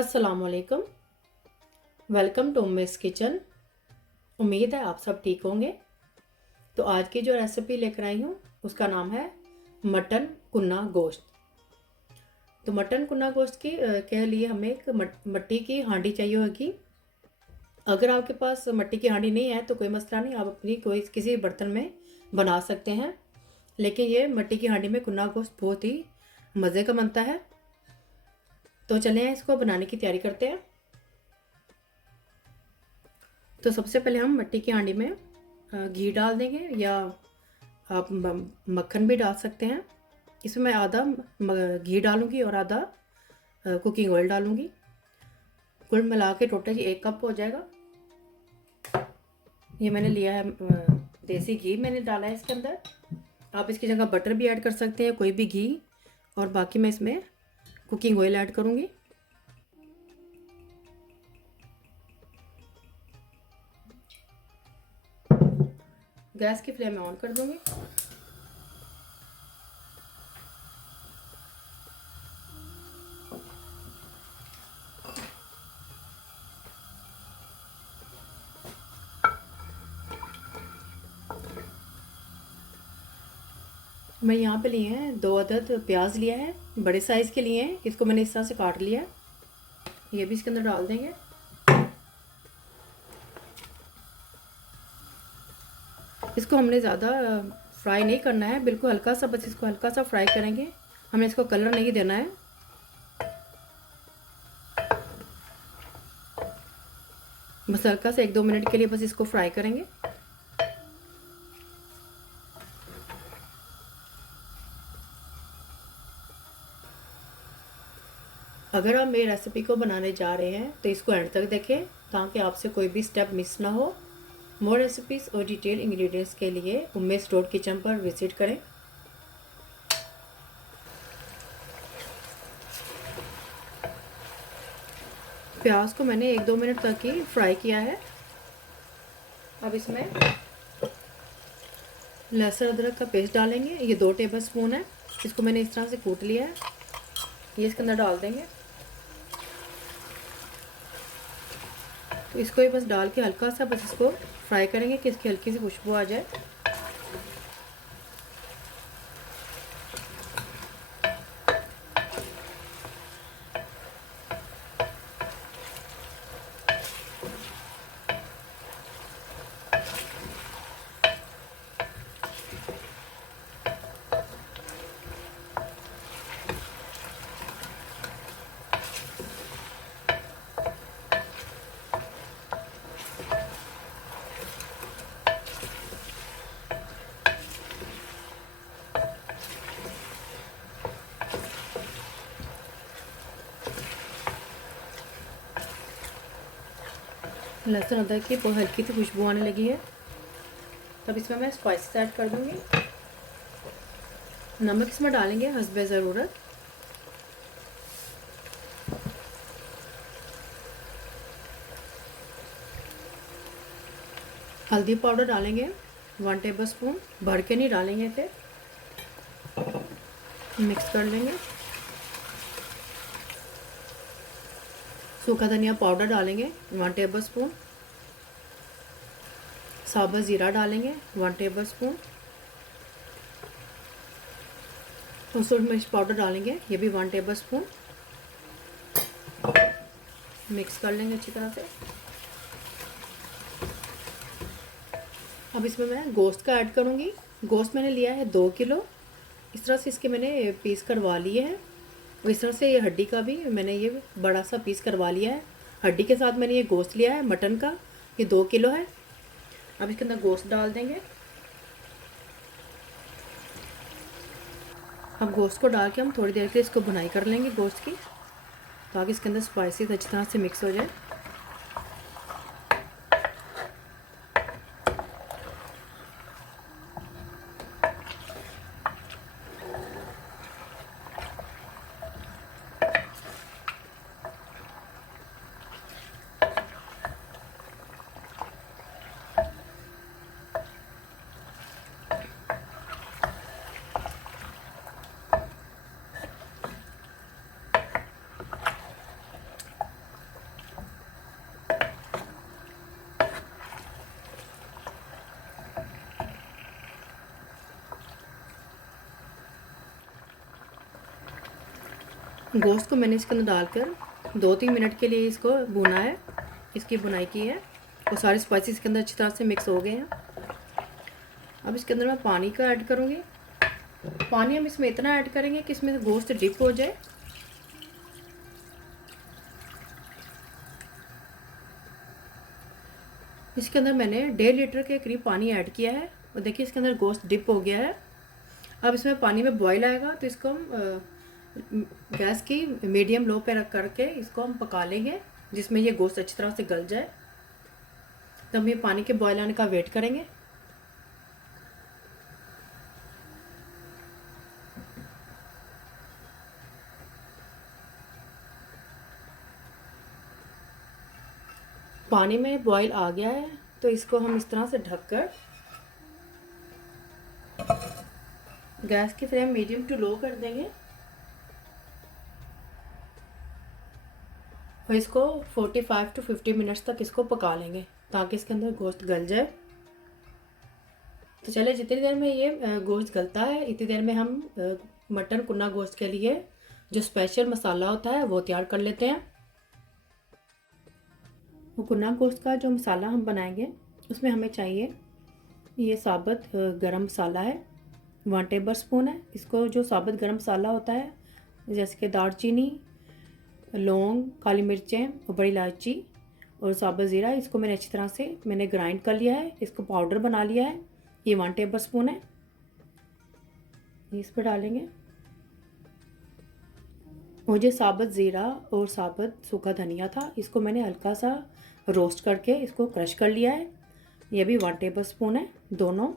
अस्सलामुअलैकुम। Welcome to miss kitchen. उम्मीद है आप सब ठीक होंगे। तो आज की जो रेसिपी लेकर आई हूँ उसका नाम है मटन कुन्ना गोश्त। तो मटन कुन्ना गोश्त के लिए हमें एक मट्टी की हांडी चाहिए होगी। अगर आपके पास मट्टी की हांडी नहीं है तो कोई मसला नहीं, आप अपनी कोई किसी बर्तन में बना सकते हैं। लेकिन ये मट्टी की हांडी में कुन्ना गोश्त बहुत ही मज़े का बनता है। तो चलें इसको बनाने की तैयारी करते हैं। तो सबसे पहले हम मट्टी की हांडी में घी डाल देंगे, या आप मक्खन भी डाल सकते हैं। इसमें मैं आधा घी डालूंगी और आधा कुकिंग ऑयल डालूंगी। कुल मिला के टोटल 1 कप हो जाएगा। ये मैंने लिया है देसी घी मैंने डाला है इसके अंदर। आप इसकी जगह बटर भी ऐड कर सकते हैं, कोई भी घी। और बाकी मैं इसमें कुकिंग ऑयल ऐड करूँगी। गैस की फ्लेम ऑन कर दूँगी। मैं यहाँ पे लिए हैं 2 अदद प्याज लिया है, बड़े साइज़ के लिए हैं। इसको मैंने इस तरह से काट लिया है। ये भी इसके अंदर डाल देंगे। इसको हमने ज़्यादा फ्राई नहीं करना है, बिल्कुल हल्का सा, बस इसको हल्का सा फ्राई करेंगे। हमें इसको कलर नहीं देना है। बस हल्का सा 1-2 मिनट के लिए बस इसको फ्राई करेंगे। अगर आप मेरी रेसिपी को बनाने जा रहे हैं तो इसको एंड तक देखें ताकि आपसे कोई भी स्टेप मिस ना हो। मोर रेसिपीज़ और डिटेल इंग्रेडिएंट्स के लिए उम्मेद स्टोर किचन पर विजिट करें। प्याज को मैंने 1-2 मिनट तक ही फ्राई किया है। अब इसमें लहसुन अदरक का पेस्ट डालेंगे। ये 2 टेबल स्पून है। इसको मैंने इस तरह से कूट लिया है। ये इसके अंदर डाल देंगे। तो इसको ही बस डाल के हल्का सा बस इसको फ्राई करेंगे कि इसकी हल्की सी खुशबू आ जाए। लहसुन अदरक की बहुत हल्की सी खुशबू आने लगी है। तब इसमें मैं स्पाइसेस ऐड कर दूंगी। नमक इसमें डालेंगे हस्बे ज़रूरत। हल्दी पाउडर डालेंगे 1 टेबल स्पून, भर के नहीं डालेंगे इसे। मिक्स कर लेंगे। सूखा धनिया पाउडर डालेंगे 1 टेबल स्पून। साबुत ज़ीरा डालेंगे 1 टेबल स्पून। कसूरी मिर्च पाउडर डालेंगे, ये भी 1 टेबल स्पून। मिक्स कर लेंगे अच्छी तरह से। अब इसमें मैं गोश्त का ऐड करूँगी। गोश्त मैंने लिया है 2 किलो। इस तरह से इसके मैंने पीस करवा लिए हैं। और इस तरह से ये हड्डी का भी मैंने ये बड़ा सा पीस करवा लिया है। हड्डी के साथ मैंने ये गोश्त लिया है मटन का, ये 2 किलो है। अब इसके अंदर गोश्त डाल देंगे। अब गोश्त को डाल के हम थोड़ी देर के लिए इसको भुनाई कर लेंगे गोश्त की, ताकि इसके अंदर स्पाइसेस अच्छी तरह से मिक्स हो जाए। गोश्त को मैंने इसके अंदर डालकर 2-3 मिनट के लिए इसको भुना है, इसकी बुनाई की है और सारे स्पाइसेस इसके अंदर अच्छी तरह से मिक्स हो गए हैं। अब इसके अंदर मैं पानी का ऐड करूँगी। पानी हम इसमें इतना ऐड करेंगे कि इसमें गोश्त डिप हो जाए। इसके अंदर मैंने 1.5 लीटर के करीब पानी ऐड किया है और देखिए इसके अंदर गोश्त डिप हो गया है। अब इसमें पानी में बॉईल आएगा तो इसको हम गैस की मीडियम लो पे रख करके इसको हम पका लेंगे, जिसमें ये गोश्त अच्छी तरह से गल जाए। तो हम ये पानी के बॉईल आने का वेट करेंगे। पानी में बॉईल आ गया है तो इसको हम इस तरह से ढककर गैस की फ्लेम मीडियम टू लो कर देंगे और इसको 45 to 50 मिनट्स तक इसको पका लेंगे ताकि इसके अंदर गोश्त गल जाए। तो चलिए जितनी देर में ये गोश्त गलता है इतनी देर में हम मटन कुन्ना गोश्त के लिए जो स्पेशल मसाला होता है वो तैयार कर लेते हैं। वो कुन्ना गोश्त का जो मसाला हम बनाएंगे उसमें हमें चाहिए ये साबुत गरम मसाला है, 1 टेबल स्पून है। इसको जो साबुत गरम मसाला होता है जैसे कि दालचीनी, लौंग, काली मिर्चें और बड़ी इलायची और साबुत ज़ीरा, इसको मैंने अच्छी तरह से ग्राइंड कर लिया है, इसको पाउडर बना लिया है। ये 1 टेबल स्पून है, इस पर डालेंगे। और जो साबुत ज़ीरा और साबुत सूखा धनिया था इसको मैंने हल्का सा रोस्ट करके इसको क्रश कर लिया है, ये भी 1 टेबल स्पून है दोनों,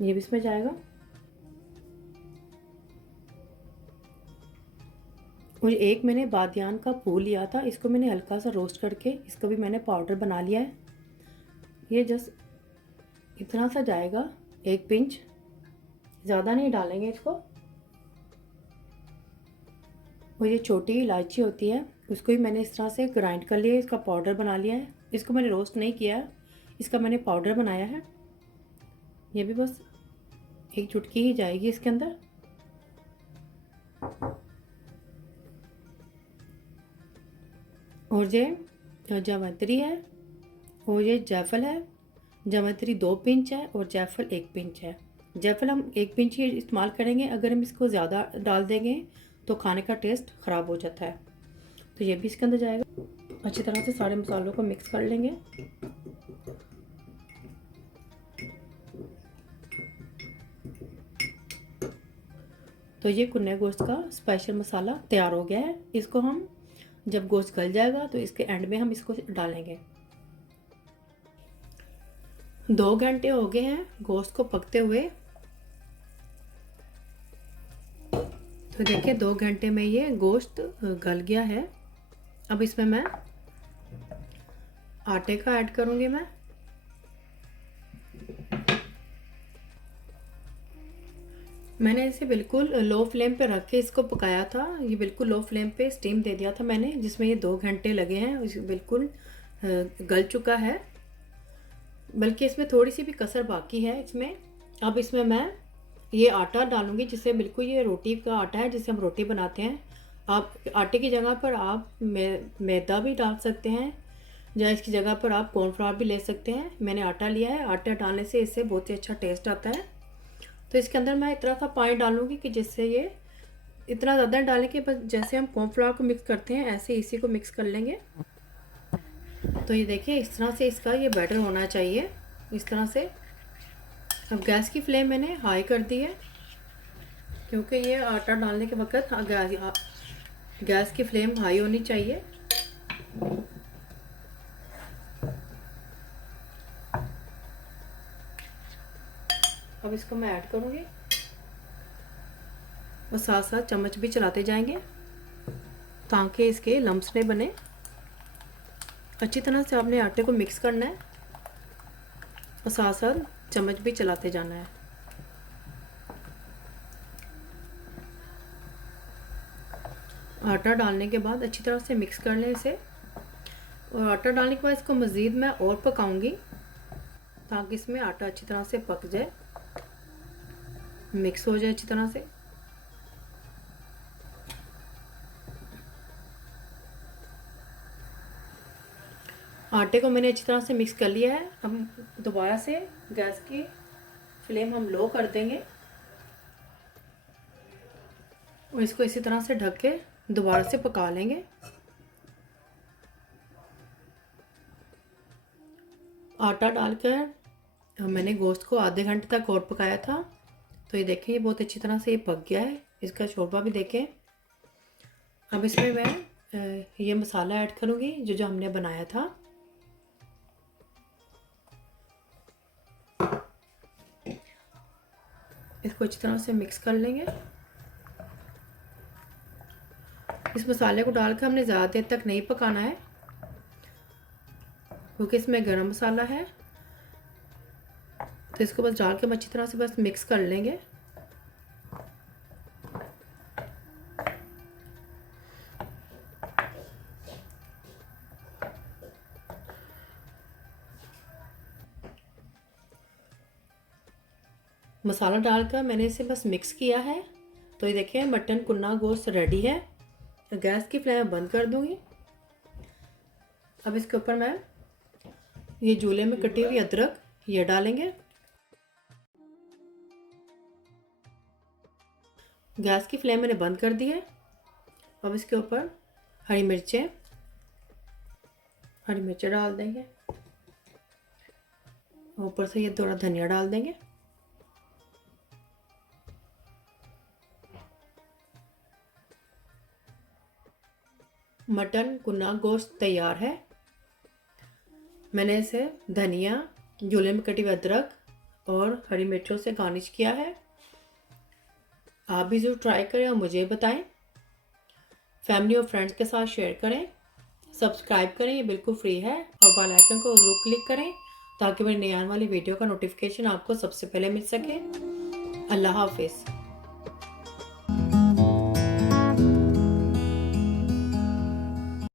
ये भी इसमें जाएगा। और एक मैंने बादियान का फूल लिया था, इसको मैंने हल्का सा रोस्ट करके इसको भी मैंने पाउडर बना लिया है। ये जस्ट इतना सा जाएगा, 1 पिंच, ज़्यादा नहीं डालेंगे इसको। और ये छोटी इलायची होती है उसको भी मैंने इस तरह से ग्राइंड कर लिया है, इसका पाउडर बना लिया है। इसको मैंने रोस्ट नहीं किया है, इसका मैंने पाउडर बनाया है। ये भी बस 1 चुटकी ही जाएगी इसके अंदर। और ये जावित्री है और ये जायफल है। जावित्री 2 पिंच है और जायफल 1 पिंच है। जायफल हम 1 पिंच ही इस्तेमाल करेंगे, अगर हम इसको ज़्यादा डाल देंगे तो खाने का टेस्ट ख़राब हो जाता है। तो ये भी इसके अंदर जाएगा। अच्छी तरह से सारे मसालों को मिक्स कर लेंगे। तो ये कुन्ने गोश्त का स्पेशल मसाला तैयार हो गया है। इसको हम जब गोश्त गल जाएगा तो इसके एंड में हम इसको डालेंगे। 2 घंटे हो गए हैं गोश्त को पकते हुए। तो देखिए 2 घंटे में ये गोश्त गल गया है। अब इसमें मैं आटे का ऐड करूँगी। मैंने इसे बिल्कुल लो फ्लेम पे रख के इसको पकाया था। ये बिल्कुल लो फ्लेम पे स्टीम दे दिया था मैंने, जिसमें ये 2 घंटे लगे हैं। बिल्कुल गल चुका है, बल्कि इसमें थोड़ी सी भी कसर बाकी है इसमें। अब इसमें मैं ये आटा डालूंगी, जिससे बिल्कुल ये रोटी का आटा है जिससे हम रोटी बनाते हैं। आप आटे की जगह पर आप मैदा भी डाल सकते हैं या इसकी जगह पर आप कॉर्नफ्लावर भी ले सकते हैं। मैंने आटा लिया है, आटा डालने से इससे बहुत ही अच्छा टेस्ट आता है। तो इसके अंदर मैं इतना सा पानी डालूंगी कि जिससे ये इतना ज़्यादा डालें कि बस जैसे हम कॉर्नफ्लावर को मिक्स करते हैं ऐसे इसी को मिक्स कर लेंगे। तो ये देखिए इस तरह से इसका ये बैटर होना चाहिए, इस तरह से। अब गैस की फ्लेम मैंने हाई कर दी है, क्योंकि ये आटा डालने के वक्त गैस की फ्लेम हाई होनी चाहिए। अब इसको मैं ऐड करूँगी और साथ साथ चम्मच भी चलाते जाएंगे ताकि इसके लम्स नहीं बने। अच्छी तरह से आपने आटे को मिक्स करना है और साथ साथ चम्मच भी चलाते जाना है। आटा डालने के बाद अच्छी तरह से मिक्स कर लें इसे। और आटा डालने के बाद इसको मज़ीद मैं और पकाऊंगी ताकि इसमें आटा अच्छी तरह से पक जाए, मिक्स हो जाए अच्छी तरह से। आटे को मैंने अच्छी तरह से मिक्स कर लिया है। हम दोबारा से गैस की फ्लेम हम लो कर देंगे और इसको इसी तरह से ढक के दोबारा से पका लेंगे। आटा डालकर मैंने गोश्त को आधे घंटे तक और पकाया था। तो ये देखें, ये बहुत अच्छी तरह से ये पक गया है। इसका शोरबा भी देखें। अब इसमें मैं ये मसाला ऐड करूँगी जो हमने बनाया था। इसको अच्छी तरह से मिक्स कर लेंगे। इस मसाले को डालकर हमने ज़्यादा देर तक नहीं पकाना है क्योंकि इसमें गरम मसाला है। तो इसको बस डाल के हम अच्छी तरह से बस मिक्स कर लेंगे। मसाला डालकर मैंने इसे बस मिक्स किया है। तो ये देखिए मटन कुन्ना गोश्त रेडी है। गैस की फ्लेम बंद कर दूंगी। अब इसके ऊपर मैं ये जूले में कटी हुई अदरक ये डालेंगे। गैस की फ्लेम मैंने बंद कर दी है। अब इसके ऊपर हरी मिर्चें डाल देंगे। ऊपर से ये थोड़ा धनिया डाल देंगे। मटन कुन्ना गोश्त तैयार है। मैंने इसे धनिया, जूले में कटी हुई अदरक और हरी मिर्चों से गार्निश किया है। आप भी ज़रूर ट्राई करें और मुझे बताएं। फैमिली और फ्रेंड्स के साथ शेयर करें। सब्सक्राइब करें, ये बिल्कुल फ्री है। और बेल आइकन को ज़रूर क्लिक करें ताकि मेरी नई आने वाली वीडियो का नोटिफिकेशन आपको सबसे पहले मिल सके। अल्लाह हाफिज़।